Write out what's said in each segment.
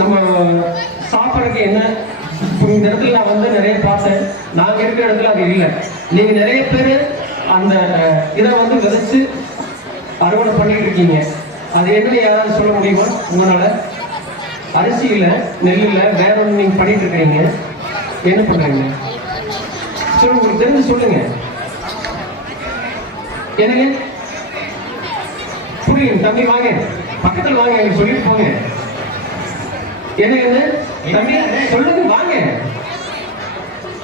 நம்ம சாப்பிட்றதுக்கு என்ன? இந்த இடத்துல நான் வந்து நிறைய பார்த்தேன். நாங்கள் இருக்கிற இடத்துல அது இல்லை. நீங்கள் நிறைய பேர் அந்த இதை வந்து விதைச்சு அறுவடை பண்ணிட்டு இருக்கீங்க. அது என்ன யாராவது சொல்ல முடியுமா உங்களால? அரிசியில நெல்லுல வேற ஒன்று நீங்க பண்ணிட்டு இருக்கீங்க. என்ன பண்றீங்க? சொல்லுங்க உங்களுக்கு தெரிஞ்சு சொல்லுங்க. என்னங்க? புரியும் தம்பி வாங்க. பக்கத்துல வாங்க எனக்கு சொல்லிட்டு போங்க. என்ன என்ன? தம்பி சொல்லுங்க வாங்க.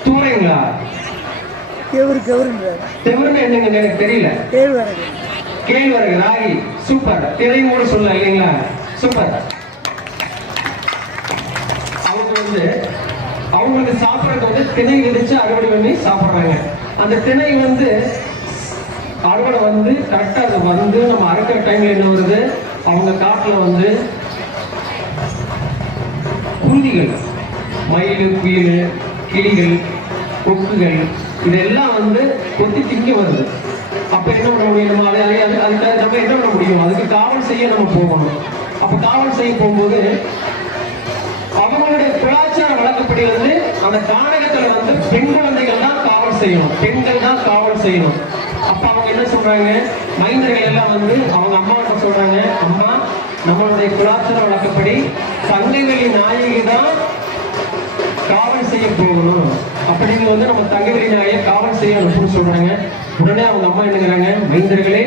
தூங்குறீங்களா? கெவுரு தெவருன்னு என்னங்க எனக்கு தெரியல. கேழ்வரகு கேழ்வரகு ராகி சூப்பர். இதையும் கூட சொல்ல இல்லைங்களா? சூப்பர் அவங்க வந்து அவங்களுக்கு சாப்பிடறதுக்கு வந்து திணை விதிச்சு அறுவடை பண்ணி சாப்பிடுறாங்க. அந்த திணை வந்து அறுவடை வந்து கரெக்டாக அது வந்து நம்ம அறுக்கிற டைம்ல என்ன வருது? அவங்க காட்டுல வந்து குருதிகள் மயில் குயில் கிளிகள் கொக்குகள் இதெல்லாம் வந்து கொத்தி திங்க வருது. அப்ப என்ன பண்ண முடியும்? நம்ம அதை அது அதுக்காக நம்ம என்ன பண்ண முடியும்? அதுக்கு காவல் செய்ய நம்ம போகணும். அப்ப காவல் செய்ய போகும்போது அவங்களுடைய கலாச்சார வழக்கப்படி வந்து அந்த காலகட்டத்தில் வந்து பெண் குழந்தைகள் தான் காவல் செய்யணும். பெண்கள் தான் காவல் செய்யணும். அப்ப அவங்க என்ன சொல்றாங்க? மைந்தர்கள் எல்லாம் வந்து அவங்க அம்மா கிட்ட சொல்றாங்க அம்மா நம்மளுடைய குலாச்சார வழக்கப்படி தங்கைவெளி நாயகி தான் காவல் செய்ய போகணும். அப்படின்னு வந்து நம்ம தங்கைவெளி நாயை காவல் செய்ய அனுப்புன்னு சொல்றாங்க. உடனே அவங்க அம்மா என்னங்கிறாங்க மைந்தர்களே